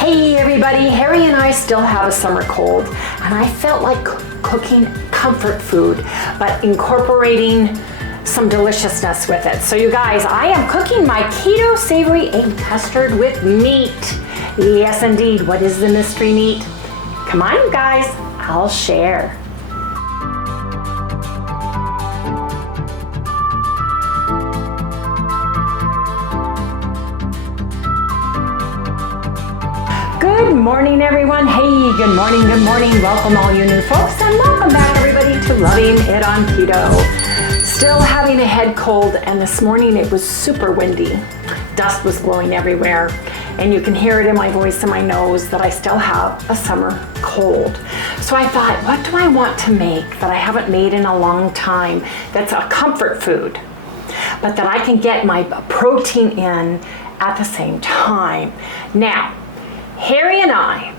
Hey everybody, Harry and I still have a summer cold, and I felt like cooking comfort food, but incorporating some deliciousness with it. So you guys, I am cooking my keto savory egg custard with meat. Yes indeed, what is the mystery meat? Come on you guys, I'll share. Good morning everyone. Hey, good morning, welcome all you new folks, and welcome back everybody to Loving It on Keto. Still having a head cold, and this morning it was super windy. Dust was blowing everywhere, and you can hear it in my voice and my nose that I still have a summer cold. So I thought, what do I want to make that I haven't made in a long time that's a comfort food, but that I can get my protein in at the same time? Now, Harry and I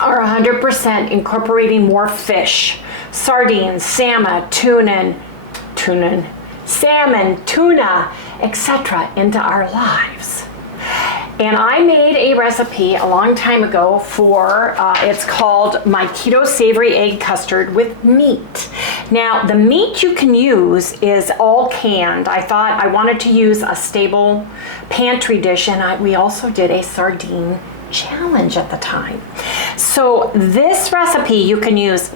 are 100% incorporating more fish, sardines, salmon, tuna, etc. into our lives. And I made a recipe a long time ago for, it's called my keto savory egg custard with meat. Now, the meat you can use is all canned. I thought I wanted to use a stable pantry dish, and we also did a sardine challenge at the time. So this recipe, you can use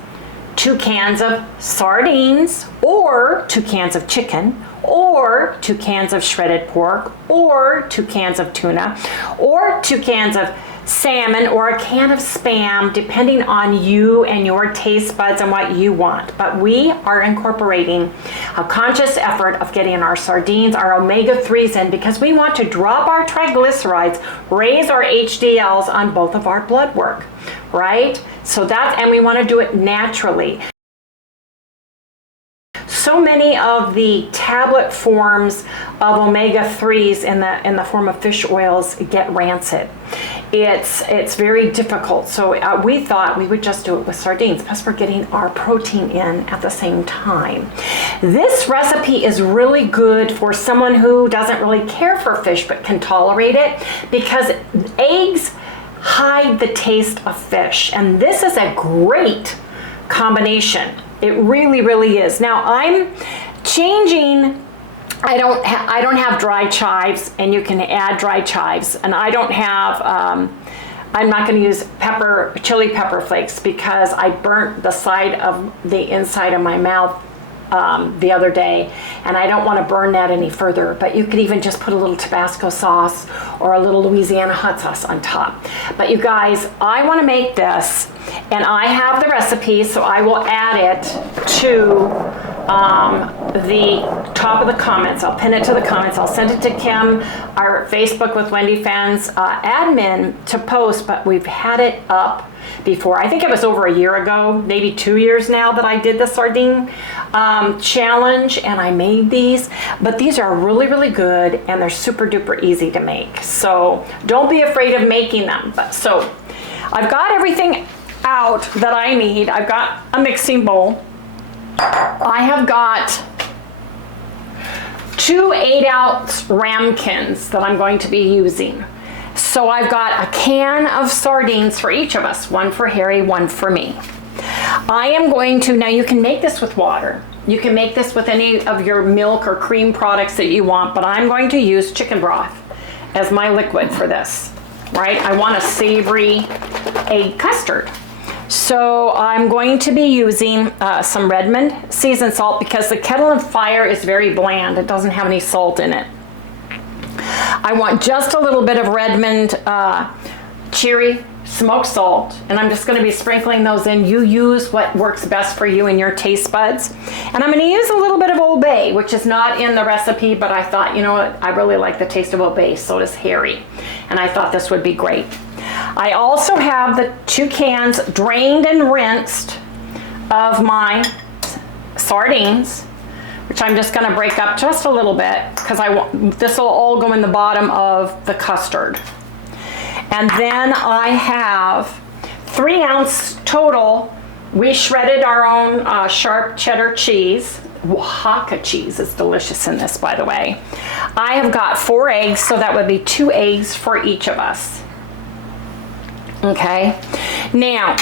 2 cans of sardines, or 2 cans of chicken, or 2 cans of shredded pork, or 2 cans of tuna, or 2 cans of salmon, or a can of Spam, depending on you and your taste buds and what you want. But we are incorporating a conscious effort of getting our sardines, our omega-3s in, because we want to drop our triglycerides, raise our HDLs on both of our blood work, right? So and we want to do it naturally. So many of the tablet forms of omega-3s in the form of fish oils get rancid. It's very difficult. So we thought we would just do it with sardines, plus we're getting our protein in at the same time. This recipe is really good for someone who doesn't really care for fish but can tolerate it, because eggs hide the taste of fish, and this is a great combination. It really, really is. Now I'm changing. I don't have dry chives, and you can add dry chives. And I don't have. I'm not going to use chili pepper flakes, because I burnt the side of the inside of my mouth the other day, and I don't want to burn that any further. But you could even just put a little Tabasco sauce or a little Louisiana hot sauce on top. But you guys, I want to make this, and I have the recipe, so I will add it to the top of the comments. I'll pin it to the comments. I'll send it to Kim, our Facebook with Wendy fans admin, to post, but we've had it up before. I think it was over a year ago, maybe 2 years now, that I did the sardine challenge, and I made these. But these are really, really good, and they're super duper easy to make. So don't be afraid of making them. So I've got everything out that I need. I've got a mixing bowl. I have got 2 8-ounce ramekins that I'm going to be using. So I've got a can of sardines for each of us, 1 for Harry, 1 for me. I am going to, now you can make this with water. You can make this with any of your milk or cream products that you want, but I'm going to use chicken broth as my liquid for this, right? I want a savory egg custard. So I'm going to be using some Redmond seasoned salt, because the Kettle and Fire is very bland. It doesn't have any salt in it. I want just a little bit of Redmond cherry smoked salt, and I'm just going to be sprinkling those in. You use what works best for you and your taste buds. And I'm going to use a little bit of Old Bay, which is not in the recipe, but I thought, you know what, I really like the taste of Old Bay, so does Harry, and I thought this would be great. I also have the 2 cans drained and rinsed of my sardines, which I'm just going to break up just a little bit, because this will all go in the bottom of the custard. And then I have 3-ounce total. We shredded our own sharp cheddar cheese. Oaxaca cheese is delicious in this, by the way. I have got 4 eggs, so that would be 2 eggs for each of us. Okay, now,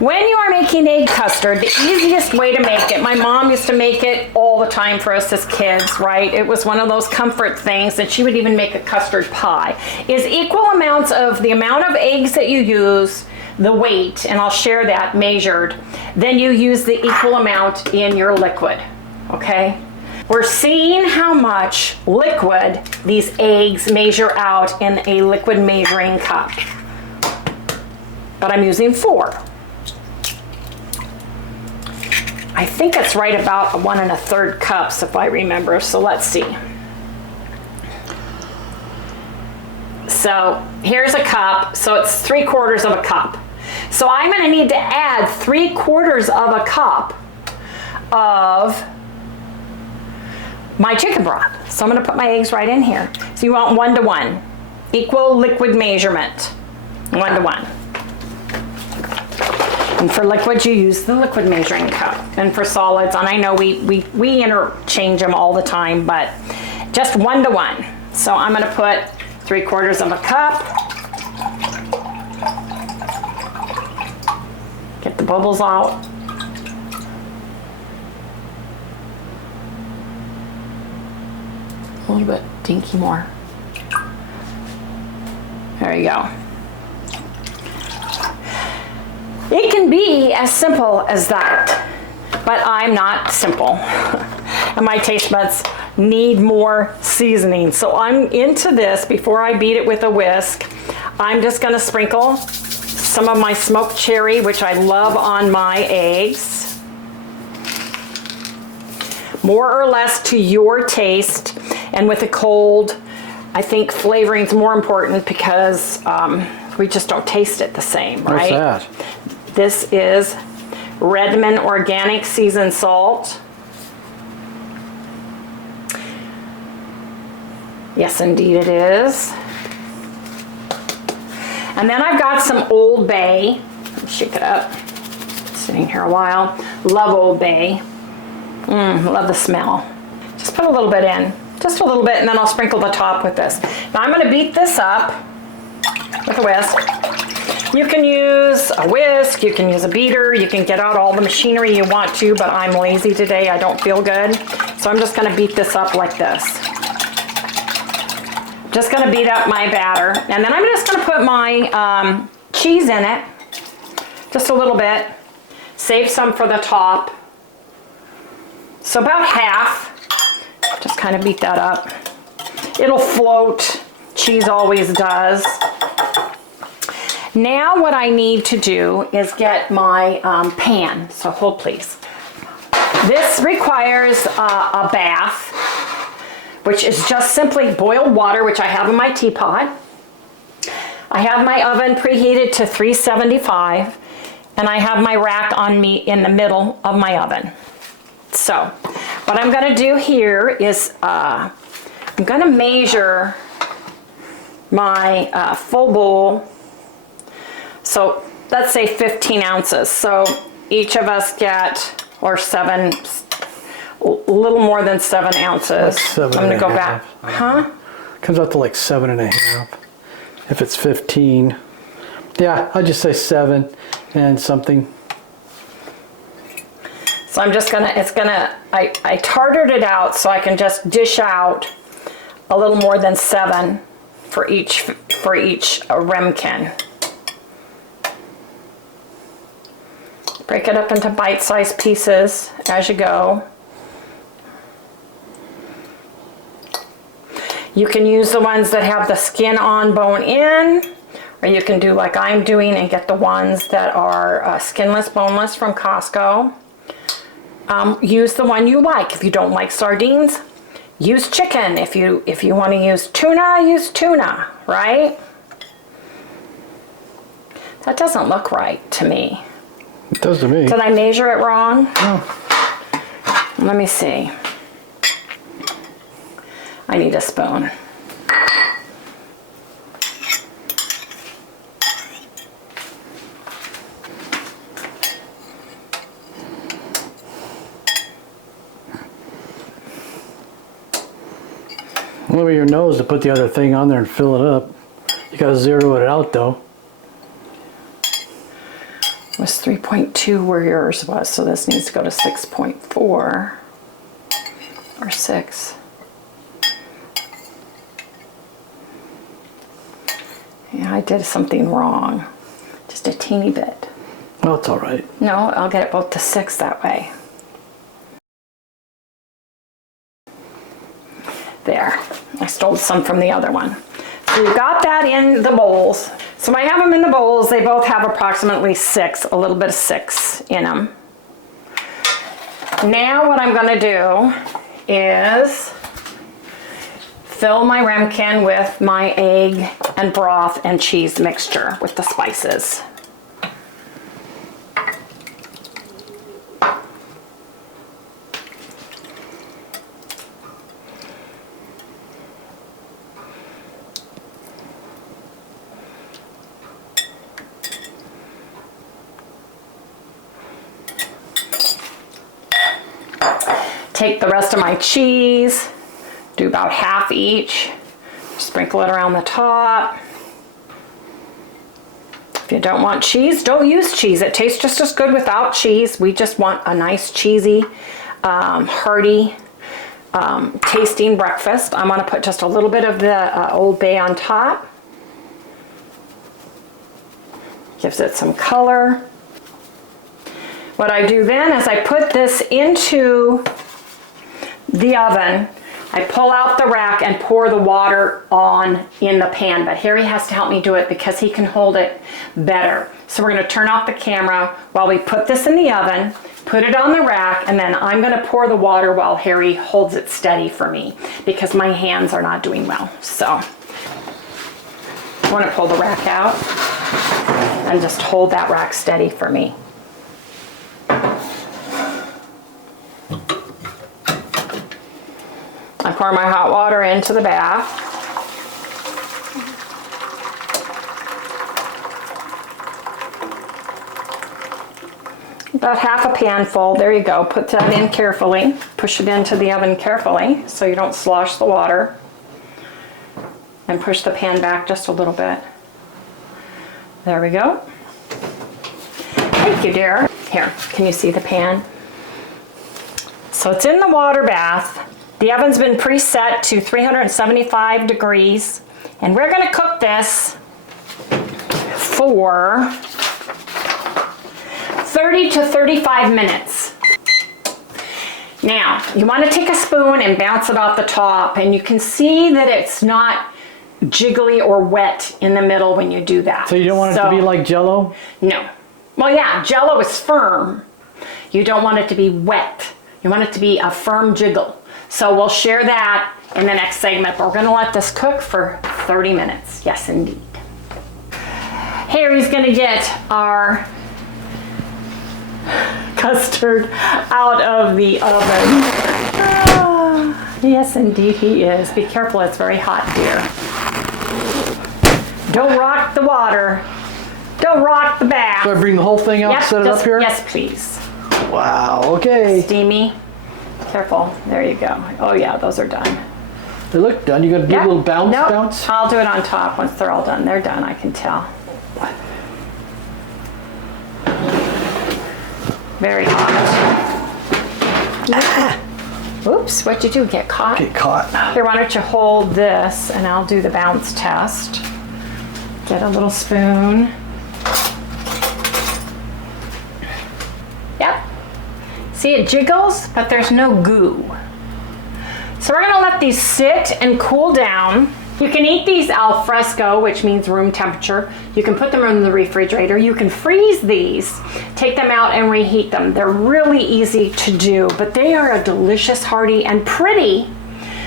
when you are making egg custard, the easiest way to make it, my mom used to make it all the time for us as kids, right? It was one of those comfort things that she would even make a custard pie, is equal amounts of the amount of eggs that you use, the weight, and I'll share that measured, then you use the equal amount in your liquid, okay? We're seeing how much liquid these eggs measure out in a liquid measuring cup, but I'm using 4. I think it's right about 1 1/3 cups if I remember, so let's see. So here's a cup, so it's 3/4 of a cup. So I'm gonna need to add 3/4 of a cup of my chicken broth. So I'm gonna put my eggs right in here. So you want 1 to 1, equal liquid measurement, 1 to 1. And for liquids, you use the liquid measuring cup. And for solids, and I know we interchange them all the time, but just 1 to 1. So I'm gonna put 3/4 of a cup. Get the bubbles out. A little bit dinky more. There you go. It can be as simple as that, but I'm not simple. And my taste buds need more seasoning. So I'm into this, before I beat it with a whisk, I'm just gonna sprinkle some of my smoked cherry, which I love on my eggs. More or less to your taste. And with a cold, I think flavoring's more important because we just don't taste it the same, right? What's that? This is Redmond Organic Seasoned Salt. Yes, indeed it is. And then I've got some Old Bay. Let me shake it up. It's sitting here a while. Love Old Bay. Love the smell. Just put a little bit in. Just a little bit, and then I'll sprinkle the top with this. Now I'm gonna beat this up with a whisk. You can use a whisk, you can use a beater, you can get out all the machinery you want to, but I'm lazy today, I don't feel good. So I'm just gonna beat this up like this. Just gonna beat up my batter. And then I'm just gonna put my cheese in it, just a little bit. Save some for the top. So about half. Just kind of beat that up. It'll float, cheese always does. Now what I need to do is get my pan, so hold please. This requires a bath, which is just simply boiled water, which I have in my teapot. I have my oven preheated to 375, and I have my rack on me in the middle of my oven. So what I'm gonna do here is I'm gonna measure my full bowl. So let's say 15 ounces. So each of us get, or 7, a little more than 7 ounces. Like 7 I'm gonna go and a back. half. Huh? Comes out to like 7.5. If it's 15. Yeah, I'll just say 7 and something. So I'm just gonna, I tartared it out so I can just dish out a little more than 7 for each ramekin. Break it up into bite-sized pieces as you go. You can use the ones that have the skin on, bone in, or you can do like I'm doing and get the ones that are skinless, boneless from Costco. Use the one you like. If you don't like sardines, use chicken. If you want to use tuna, use tuna, right? That doesn't look right to me. It does to me. Did I measure it wrong? No. Let me see. I need a spoon. Lower your nose to put the other thing on there and fill it up. You gotta zero it out though. It was 3.2 where yours was, so this needs to go to 6.4 or 6. Yeah, I did something wrong. Just a teeny bit. Oh, it's all right. No, I'll get it both to 6 that way. There, I stole some from the other one. So you got that in the bowls. So I have them in the bowls. They both have approximately 6, a little bit of 6 in them. Now what I'm gonna do is fill my ramekin with my egg and broth and cheese mixture with the spices. Take the rest of my cheese, do about half each, sprinkle it around the top. If you don't want cheese, don't use cheese. It tastes just as good without cheese. We just want a nice cheesy, hearty, tasting breakfast. I'm gonna put just a little bit of the Old Bay on top. Gives it some color. What I do then is I put this into the oven. I pull out the rack and pour the water on in the pan, but Harry has to help me do it because he can hold it better. So we're gonna turn off the camera while we put this in the oven, put it on the rack, and then I'm gonna pour the water while Harry holds it steady for me because my hands are not doing well. So I wanna pull the rack out and just hold that rack steady for me. I pour my hot water into the bath. About half a pan full, there you go. Put that in carefully. Push it into the oven carefully so you don't slosh the water. And push the pan back just a little bit. There we go. Thank you, dear. Here, can you see the pan? So it's in the water bath. The oven's been preset to 375 degrees, and we're gonna cook this for 30 to 35 minutes. Now, you wanna take a spoon and bounce it off the top, and you can see that it's not jiggly or wet in the middle when you do that. So you don't want it to be like Jell-O? No. Well, yeah, Jell-O is firm. You don't want it to be wet. You want it to be a firm jiggle. So we'll share that in the next segment, but we're gonna let this cook for 30 minutes. Yes, indeed. Harry's gonna get our custard out of the oven. Yes, indeed he is. Be careful, it's very hot, dear. Don't rock the water. Don't rock the bath. So I bring the whole thing out and set it up here? Yes, please. Wow, okay. Steamy. Careful. There you go. Oh yeah, those are done. They look done. You gotta do a little bounce. I'll do it on top once they're all done. They're done, I can tell. Very hot. Oops, what'd you do? Get caught? Get caught. Here, why don't you hold this and I'll do the bounce test. Get a little spoon. Yep. See, it jiggles, but there's no goo. So we're gonna let these sit and cool down. You can eat these al fresco, which means room temperature. You can put them in the refrigerator. You can freeze these, take them out and reheat them. They're really easy to do, but they are a delicious, hearty, and pretty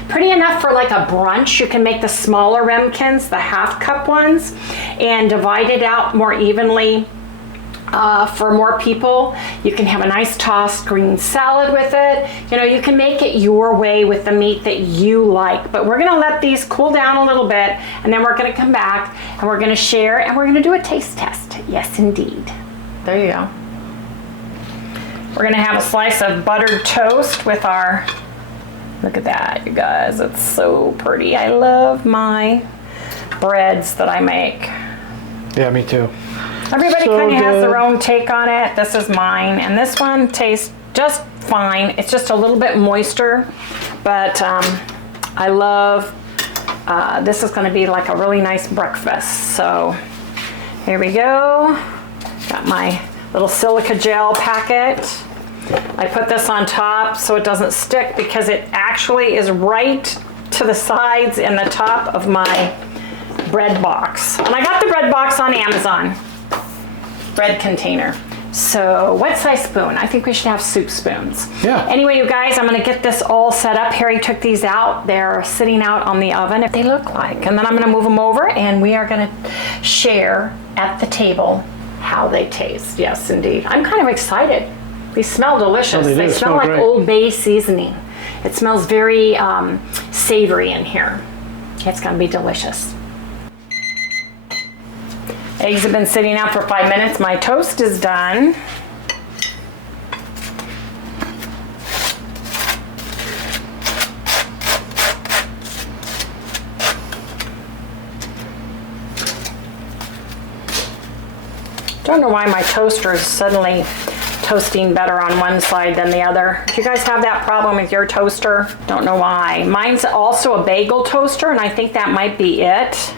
enough for like a brunch. You can make the smaller ramekins, the half-cup ones, and divide it out more evenly. For more people. You can have a nice tossed green salad with it. You know, you can make it your way with the meat that you like, but we're gonna let these cool down a little bit, and then we're gonna come back and we're gonna share and we're gonna do a taste test. Yes, indeed. There you go. We're gonna have a slice of buttered toast with our, look at that, you guys, it's so pretty. I love my breads that I make. Yeah, me too. Everybody So kind of has good. their own take on it. This is mine, and this one tastes just fine. It's just a little bit moister, but I love, this is gonna be like a really nice breakfast. So here we go. Got my little silica gel packet. I put this on top so it doesn't stick because it actually is right to the sides and the top of my bread box. And I got the bread box on Amazon, bread container. So what size spoon? I think we should have soup spoons. Yeah. Anyway, you guys, I'm gonna get this all set up. Harry took these out. They're sitting out on the oven if they look like. And then I'm gonna move them over and we are gonna share at the table how they taste. Yes, indeed. I'm kind of excited. These smell delicious. Oh, they smell like great. Old Bay seasoning. It smells very savory in here. It's gonna be delicious. Eggs have been sitting out for 5 minutes. My toast is done. Don't know why my toaster is suddenly toasting better on one side than the other. Do you guys have that problem with your toaster? Don't know why. Mine's also a bagel toaster, and I think that might be it.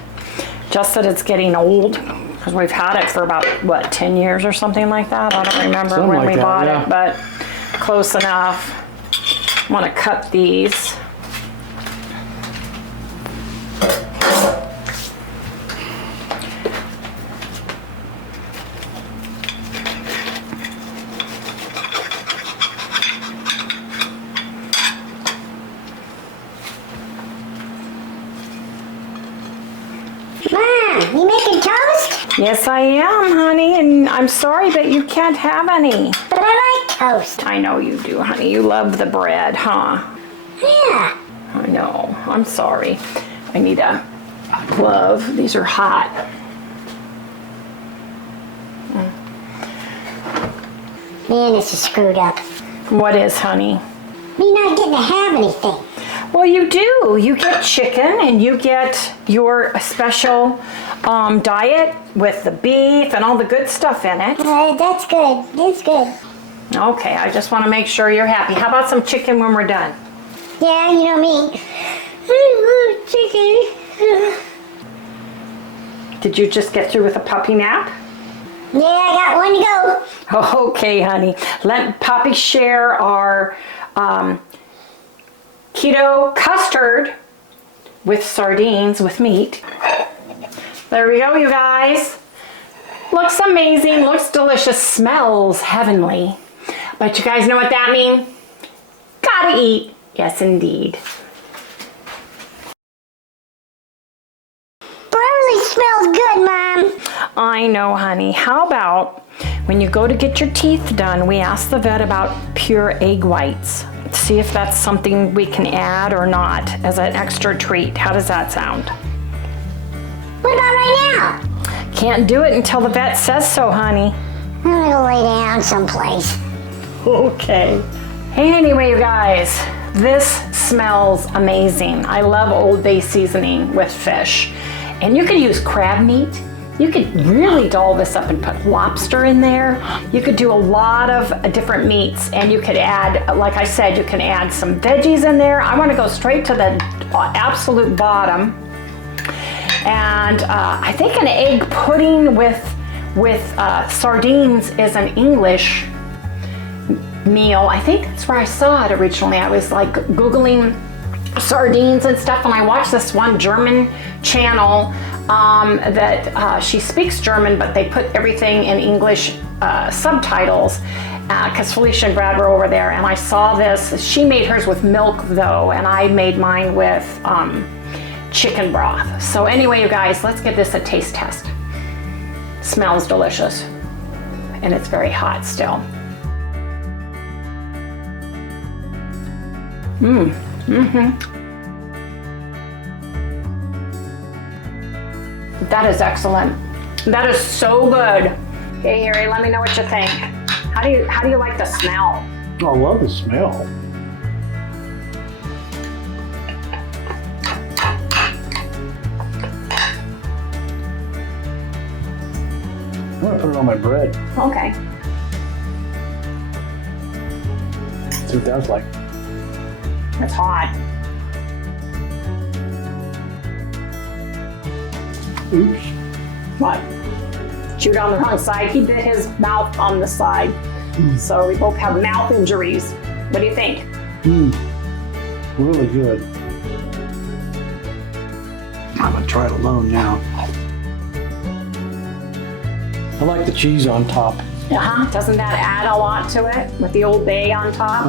Just that it's getting old, because we've had it for about, what, 10 years or something like that? I don't remember Something when like we that, bought yeah. it, but close enough. I want to cut these. Mom, you making toast? Yes, I am, honey, and I'm sorry, but you can't have any. But I like toast. I know you do, honey. You love the bread, huh? Yeah. I know. I'm sorry. I need a glove. These are hot. Man, this is screwed up. What is, honey? Me not getting to have anything. Well, you do. You get chicken and you get your special diet with the beef and all the good stuff in it. That's good. It's good. Okay, I just want to make sure you're happy. How about some chicken when we're done? Yeah, you know me. Chicken. Did you just get through with a puppy nap? Yeah, I got one to go. Okay, honey. Let Poppy share our keto custard with sardines with meat. There we go, you guys. Looks amazing, looks delicious, smells heavenly. But you guys know what that means? Gotta eat. Yes, indeed. Broccoli smells good, Mom. I know, honey. How about when you go to get your teeth done, we ask the vet about pure egg whites. See if that's something we can add or not as an extra treat. How does that sound? What about right now? Can't do it until the vet says so, honey. I'm gonna go lay down someplace. Okay. Hey, anyway, you guys, this smells amazing. I love Old Bay seasoning with fish. And you could use crab meat. You could really doll this up and put lobster in there. You could do a lot of different meats, and you could add, like I said, you can add some veggies in there. I want to go straight to the absolute bottom. And I think an egg pudding with sardines is an English meal. I think that's where I saw it originally. I was like Googling sardines and stuff, and I watched this one German channel that she speaks German, but they put everything in English subtitles because Felicia and Brad were over there, and I saw this. She made hers with milk though, and I made mine with chicken broth. So anyway, you guys, let's give this a taste test. Smells delicious, and it's very hot still. That is excellent. That is so good. Hey, Harry, let me know what you think. How do you like the smell? I love the smell. I'm gonna put it on my bread. Okay. See what that's like. It's hot. Oops. What? Chewed on the wrong side. He bit his mouth on the side. So we both have mouth injuries. What do you think? Really good. I'm gonna try it alone now. I like the cheese on top. Doesn't that add a lot to it with the Old Bay on top?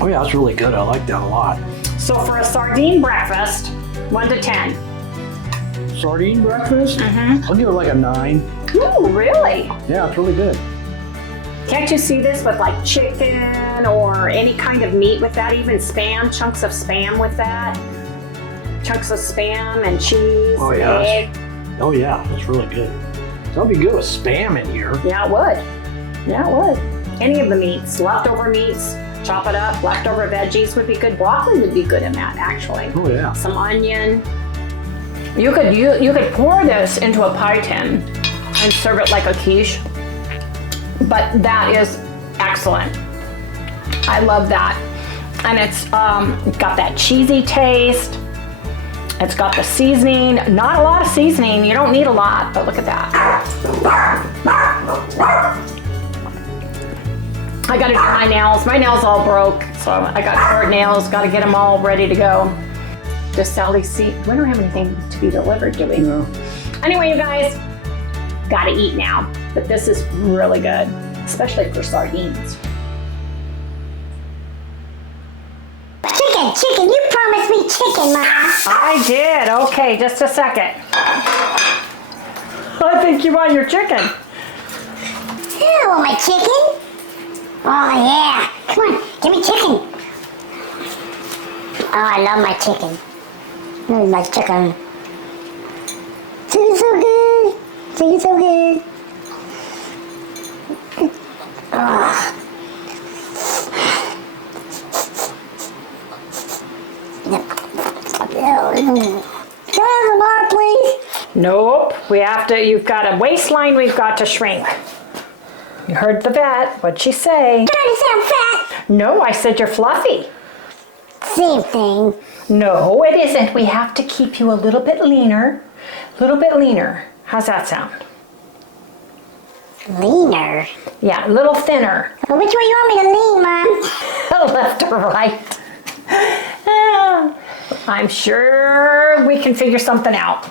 Oh yeah, that's really good. I like that a lot. So for a sardine breakfast, 1 to 10. Sardine breakfast? I'll give it like a 9. Ooh, really? Yeah, it's really good. Can't you see this with like chicken or any kind of meat with that? Even spam, chunks of spam with that. Chunks of spam and cheese, Oh, yeah. egg. Oh yeah, that's really good. That'll be good with spam in here. Yeah, it would. Yeah, it would. Any of the meats, leftover meats, chop it up. Leftover veggies would be good. Broccoli would be good in that, actually. Oh yeah. Some onion. You could pour this into a pie tin and serve it like a quiche. But that is excellent. I love that. And it's got that cheesy taste. It's got the seasoning. Not a lot of seasoning. You don't need a lot, but look at that. I gotta do my nails. My nails all broke, so I got short nails. Gotta get them all ready to go. Does Sally see? We don't have anything to be delivered, do we? No. Anyway, you guys, gotta eat now. But this is really good, especially for sardines. Chicken, you promised me chicken, Mom. I did. Okay, just a second. I think you want your chicken. You want my chicken? Oh, yeah. Come on, give me chicken. Oh, I love my chicken. My chicken. Chicken's so good. Chicken's so good. Oh. Can I have a bar, please? Nope. We have to. You've got a waistline. We've got to shrink. You heard the vet. What'd she say? Trying to say I'm fat. No, I said you're fluffy. Same thing. No, it isn't. We have to keep you a little bit leaner. A little bit leaner. How's that sound? Leaner? Yeah, a little thinner. Well, which way you want me to lean, Mom? Left or right? I'm sure we can figure something out.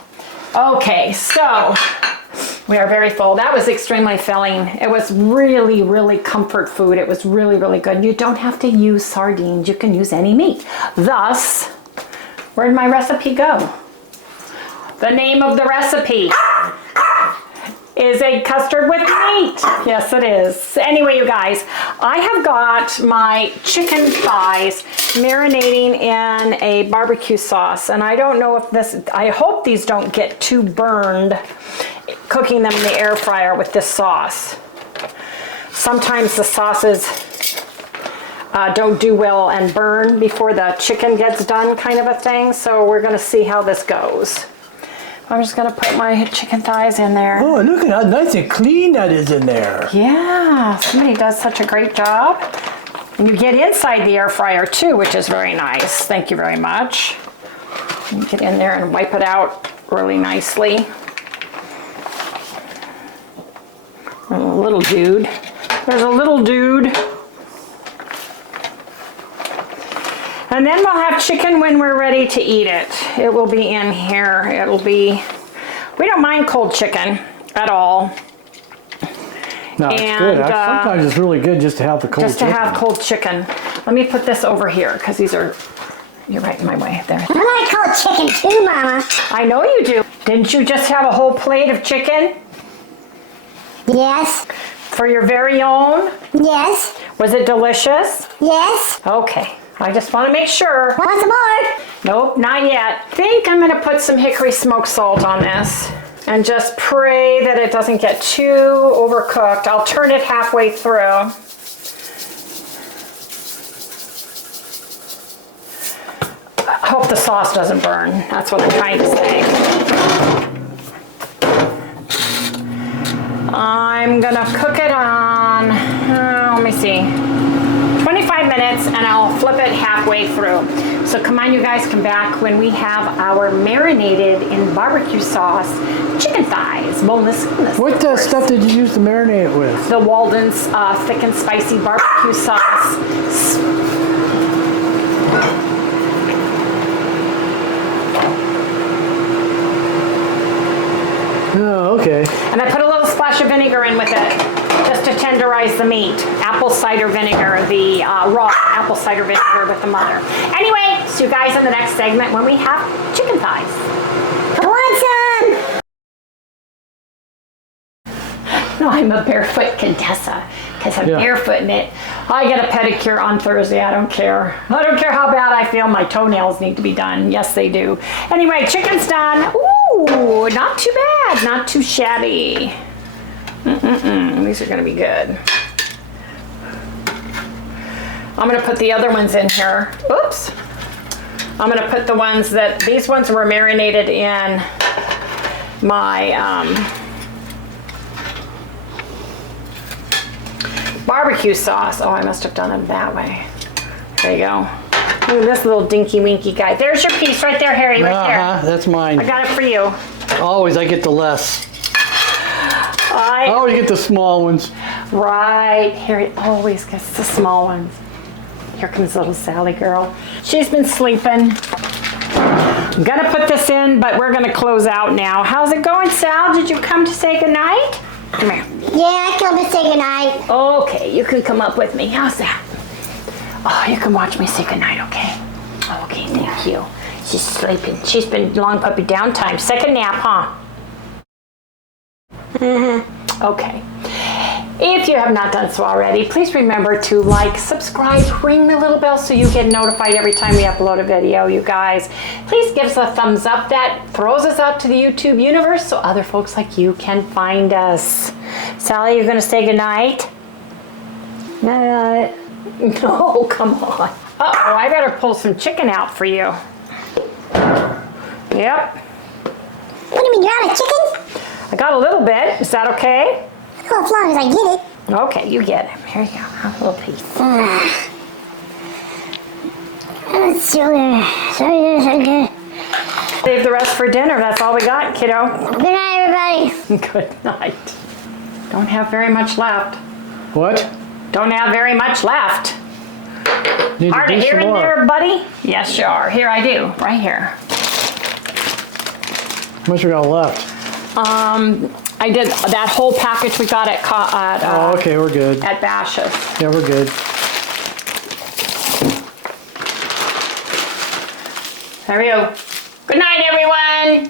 Okay, so we are very full. That was extremely filling. It was really, really comfort food. It was really, really good. You don't have to use sardines. You can use any meat. Thus, where'd my recipe go? The name of the recipe is a custard with meat. Yes, it is. Anyway, you guys, I have got my chicken thighs marinating in a barbecue sauce, and I don't know if this, I hope these don't get too burned cooking them in the air fryer with this sauce. Sometimes the sauces don't do well and burn before the chicken gets done, kind of a thing, so we're gonna see how this goes. I'm just gonna put my chicken thighs in there. Oh, look at how nice and clean that is in there. Yeah, somebody does such a great job. And you get inside the air fryer too, which is very nice. Thank you very much. You get in there and wipe it out really nicely. A little dude. There's a little dude. And then we'll have chicken when we're ready to eat it. It will be in here. It'll be, we don't mind cold chicken at all. No, it's And, good. Sometimes it's really good just to have the cold Just chicken. to have cold chicken. Let me put this over here because these are, you're right in my way there. I like cold chicken too, Mama. I know you do. Didn't you just have a whole plate of chicken Yes. for your very own? Yes. Was it delicious? Yes. Okay. I just want to make sure. Want some more? Nope, not yet. I think I'm going to put some hickory smoked salt on this and just pray that it doesn't get too overcooked. I'll turn it halfway through. I hope the sauce doesn't burn. That's what I'm trying to say. I'm gonna cook it on, let me see, 25 minutes, and I'll flip it halfway through. So come on, you guys, come back when we have our marinated in barbecue sauce chicken thighs, boneless. What stuff did you use to marinate it with? The Walden's thick and spicy barbecue sauce. Oh, okay. And I put a little splash of vinegar in with it, just to tenderize the meat. Apple cider vinegar, the raw apple cider vinegar with the mother. Anyway, see you guys in the next segment when we have chicken thighs. I want some. No, I'm a barefoot Contessa, because I'm barefooting it. I get a pedicure on Thursday, I don't care. I don't care how bad I feel, my toenails need to be done. Yes, they do. Anyway, chicken's done. Ooh, not too bad, not too shabby. These are gonna be good. I'm gonna put the other ones in here. Oops. I'm gonna put the ones that, these ones were marinated in my barbecue sauce. Oh, I must have done it that way. There you go. Look at this little dinky winky guy. There's your piece right there, Harry, right there. That's mine. I got it for you. Always, I get the less. I always get the small ones. Right, Harry always gets the small ones. Here comes little Sally girl. She's been sleeping. I'm gonna put this in, but we're gonna close out now. How's it going, Sal? Did you come to say goodnight? Come here. Yeah, I come to say goodnight. Okay, you can come up with me. How's that? Oh, you can watch me say goodnight, okay? Okay, thank you. She's sleeping. She's been long puppy downtime. Second nap, huh? Okay. If you have not done so already, please remember to like, subscribe, ring the little bell so you get notified every time we upload a video, you guys. Please give us a thumbs up. That throws us out to the YouTube universe so other folks like you can find us. Sally, you're gonna say goodnight? No. No, come on. Uh-oh, I better pull some chicken out for you. Yep. What do you mean, you're out of chicken? I got a little bit. Is that okay? Oh, as long as I get it. Okay, you get it. Here you go. Have a little piece. So good. Save the rest for dinner. That's all we got, kiddo. Good night, everybody. Good night. Don't have very much left. What? Don't have very much left. Need Hard to to do hear some in more. there, buddy? Yes, you are. Here I do. Right here. How much we got left? I did that whole package we got at Oh, okay, we're good. at Bash's. Yeah, we're good. There we go. Good night, everyone.